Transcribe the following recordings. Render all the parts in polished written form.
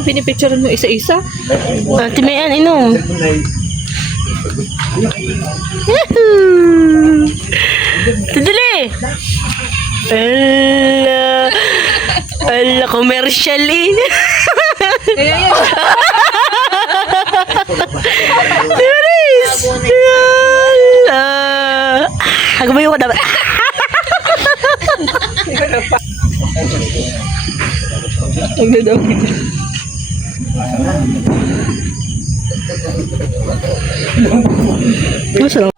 naman pinipicturean mo isa-isa. Ate Mayan, inom. Tuduli! Ala, commercial eh. Turis! Ala! Hagabayo ko dapat. Masarap.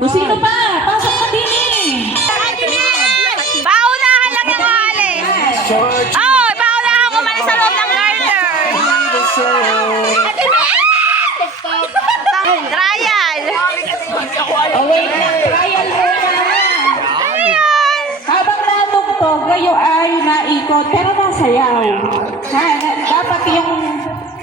O sino pa? Pasok ka din eh. Paunahan lang yung alis. Oh, paunahan ko malis sa loob ng garter. Trial. O wait lang, trial muna. Habang natugtog, kayo ay naikot, pero nasayaw. Ha, dapat yung...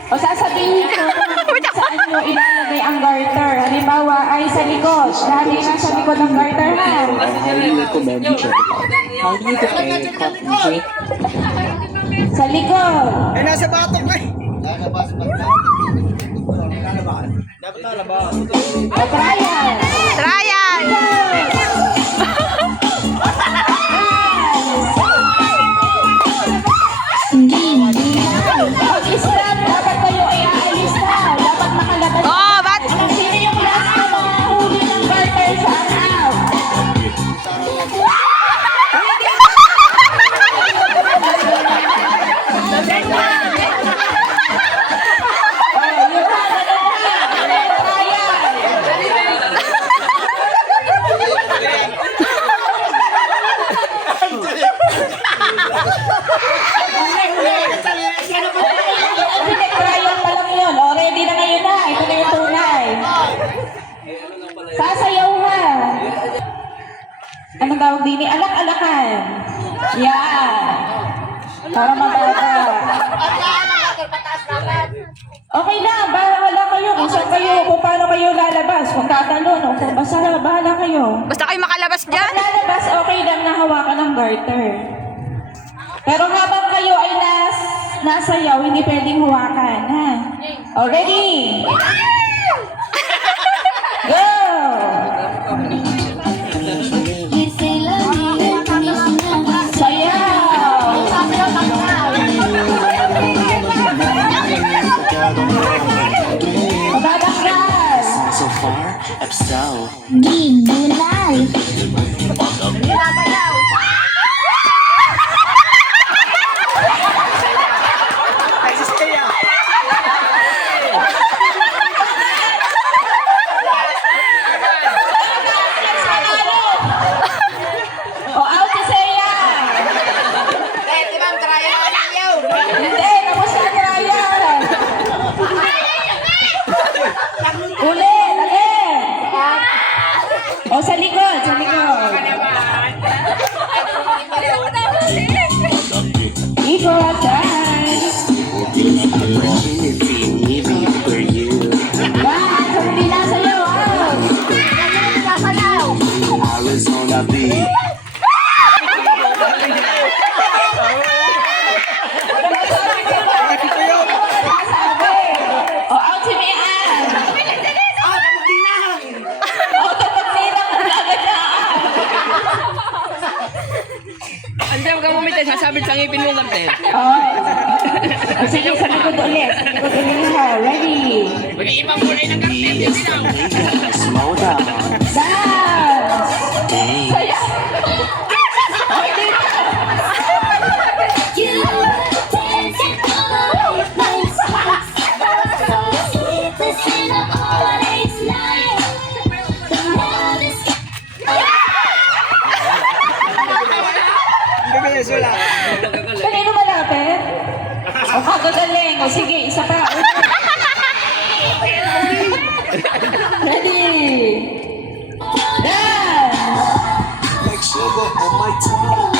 O sasabihin ko kung saan nyo ilalagay ang garter. Halimbawa ay sa likod. Dahil nasa likod ng garter ha. Sa likod. Ay, nasa batok na eh. O trial. Trial. Pag-stop, dapat kayo ay aalis na. Dapat makalabas. Oh, ba't? Sino yung last na mahuli ng garter sa out? Trial pa lang yun. O, ready na ngayon na. Ito na yung tunay. Sasayaw ha. Anong tawag din? Alak-alakan. Yan. Para mababa. Okay na. Bahala kayo. Kung saan kayo, kung paano kayo lalabas. Kung tatalon o kung basta bahala kayo. Basta kayo makalabas dyan. Lalabas, okay lang na hawakan ng garter. Pero habang kayo ay nasayaw, hindi pwedeng hawakan, ha? O, ready? Go! Sayaw! Mababaklas! So far, Epsel. O, out si Seya! Hindi, tapos na trial! Ulit, again! O, sa likod, sa likod. Equal time. Wow, hindi nasayaw, out! Arizona beat. O, out si Mian! O, kapag nilang agad na Hindi mo ka pumitin, sasabit sa ngipin mo lang din. O, sige, sa likod ulit. Sa likod ulit ha. Ready? Mag-iibang kulay ng kartel, yun sinaw. Slow down. Dance! Dang. Saya! O, dito! Gagayas wala. Kanino malapit? O, kagagaling. O, sige, isa pa. Ready? Dance! Like sugar on my tongue.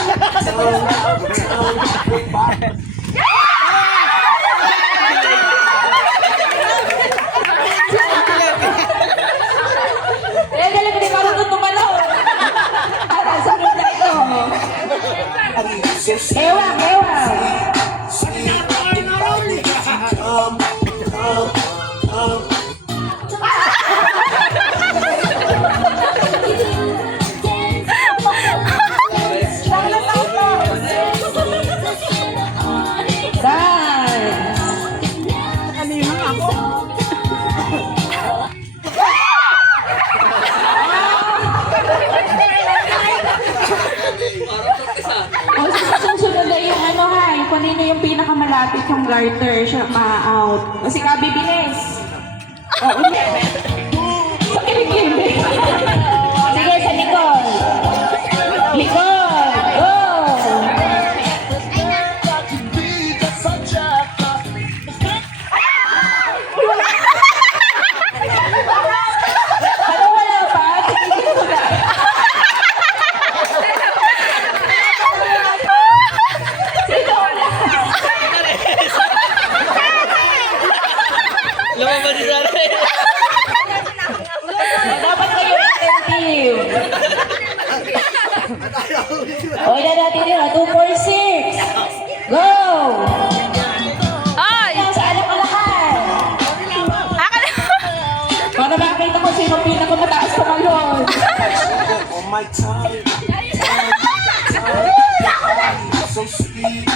garter, siya ma-out. O si Kabi Bilis. O, ulit. Sa kilig-kilig. Sige, sa likod. Likod. Go! Ano wala pa? Sige, wala. Lumabas si Sara. Dapat kayo attentive. O, ilan natin yun? 2, 4, 6. Go! Ay! Ayan, sa alak-alakan. Akin na. Para makita ko sino pinakamataas tumalon. On my tongue. So sweet.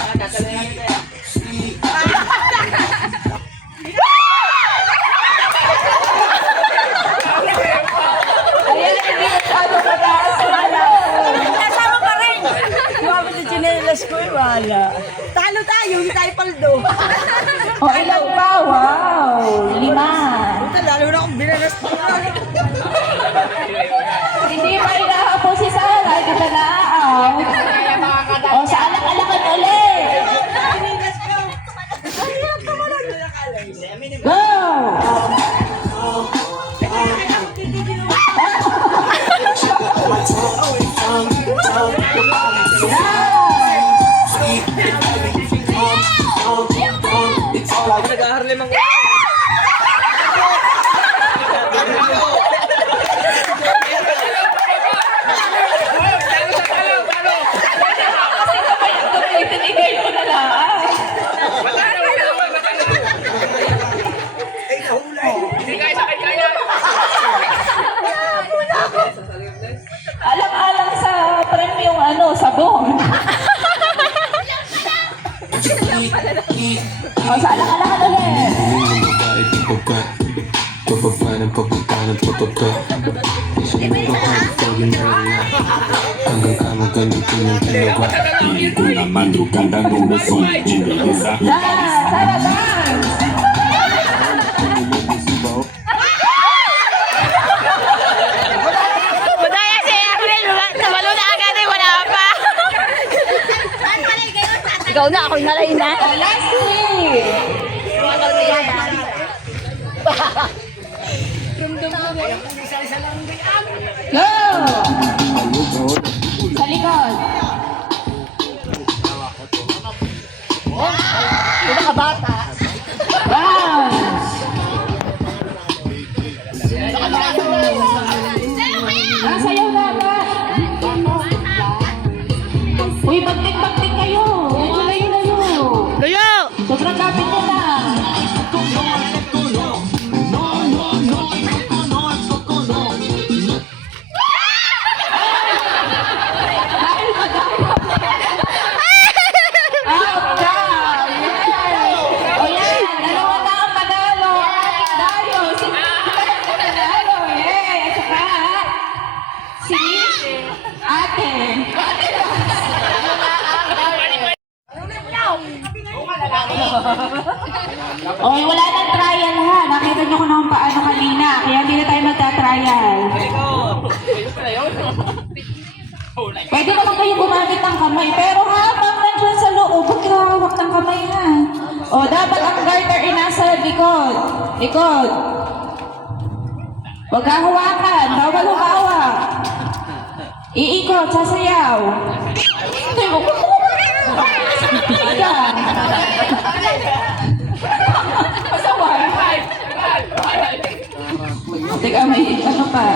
Ayan, hindi masyado mataas tumalon. Kasama pa rin. Lumabas yung chinelas ko, wala. Talo tayo, hindi tayo paldo. O, ilan pa? Wow! 5. Lalo na akong binanas pa. Hindi pa inahapo si Sarah, hindi na na-out. O, sa alak-alakan ulit. Go! Nag-aharlim ang... Itinigay ko na lang. Hindi kaya sa akin kaya. Alang-alang sa premium sabon. O, sa alang-alang ulit. Hanggang kamo ganito yung ginawa. Hindi ko naman lugandang umusong. Sarah, dance! Budaya si April. Tumalo na agad eh. Wala pa. Ikaw na. Ako'y nalay na. O, lastly. Go! Sa likod. Pinakabata. Bounce! Sayaw na ba? Uy, bagtik-bagtik kayo. Medyo layo-layo. Layo! Sobrang kapit nyo na. Out ka! Yes! O yan, dalawa na ang panalo. Dayo, si panalo. Yes! At saka, si ate. Oy, wala nang trial ha. Nakita niyo kung naman paano kanina. Kaya hindi na tayo magta-trial. Pwede naman kayo gumamit ng kamay. Pero habang nandiyan sa loob, huwag kayo hawak ng kamay ha. O, dapat ang garter ay nasa likod. Likod. Huwag kang hawakan. Bawal humawak. Iikot, sasayaw. Hindi mo po. Teka, may ano pa.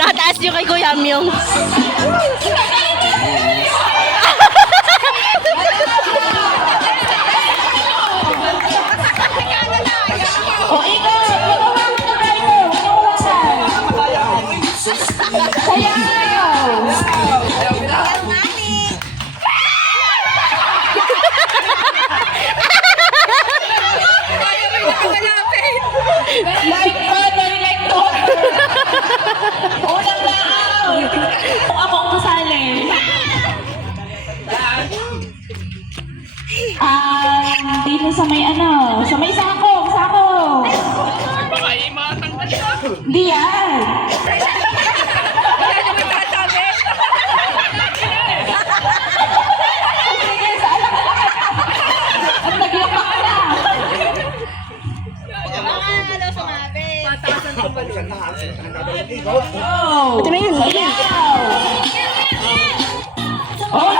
Nataas yung kay Kuya Myong. O, ikaw! Ikaw na tayo! Inuwasan! Sayaw! sa may ano, sa may sako. Baka imatanggal ka. Di yan. Sige, sa alak-alakan na. At nagyapak ka na. Oh, sayaw. Oh,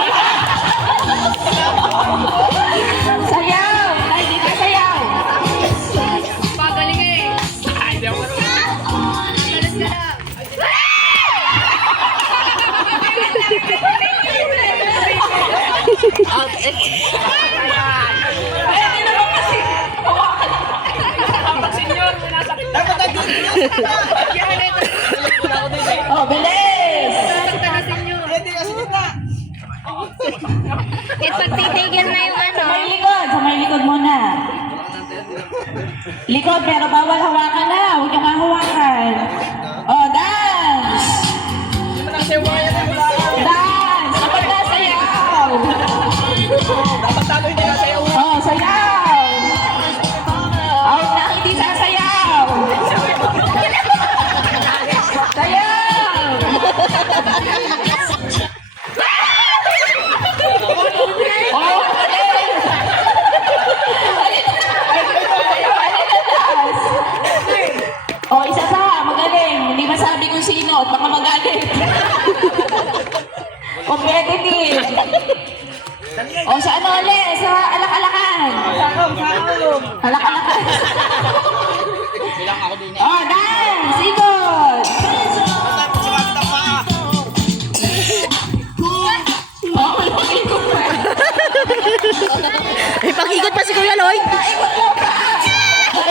sayaw. Ay, di ka sayaw. Pagaling eh. Ay, di ako marunong. Senyor, may nasakit na. Oh, bilis. Ipagtitigil na yung ano. Sa may likod muna. Likod, pero bawal hawakan na. Huwag niyong hawakan. Oh, dance! Dance! Dapat na sayaw! Dapat talo hindi na sa'yo. Oh, sayaw! Out na hindi sasayaw! Sayaw! Oh, galing! Oh, isa pa, magaling. Hindi masabi kung sino at baka magalit. Competitive. O, sa ano ulit? Sa alak-alakan. Alak-alakan. Oh, dance! Ikot! Oh, ikot pa. May pag-ikot pa si Kuya Loy. Ikot mo pa!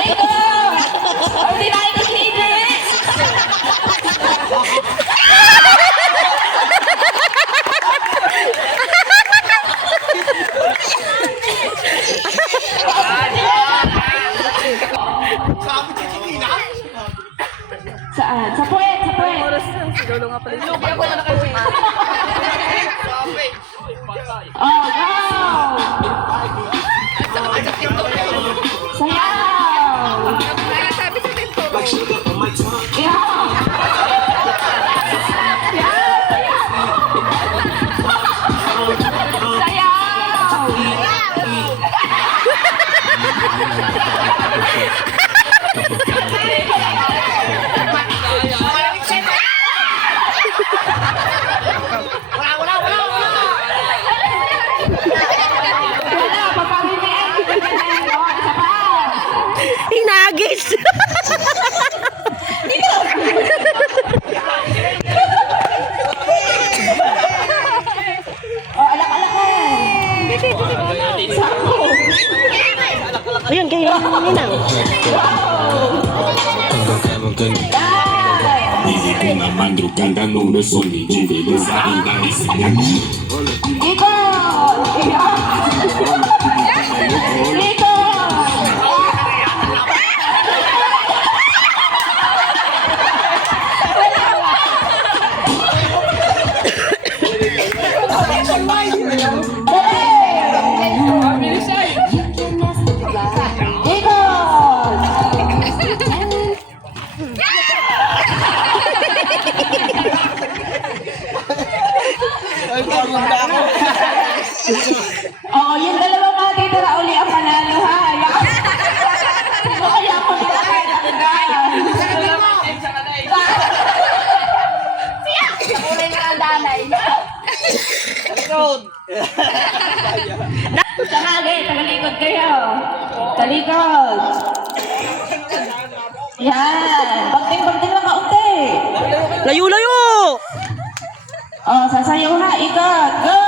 Ikot! Oh, di ba ikot linis? Saan? Sa puwet, sa puwet. Oh, go! Sayaw! Yeah! Sayaw! Wala, papahimian kita na yan. Oh, isa pa. Hinagis. Oh, alak-alakan. Sako. Ayun, kayo ninang. Hindi ko na mandruganda nung nasoni. Hindi ko sa hanggang isinag. Ikot! Ay, pagmunda ako. Oo, yung dalawang matitira uli ang panalo, ha? Kaya ako nila kahit agad. Kulay na ang danay. Likod. Sakali, tagalikod kayo. Talikod. Yan. Pagting lang kaunti. Layo-layo. Oh, sasayaw ha. Ikot. Go!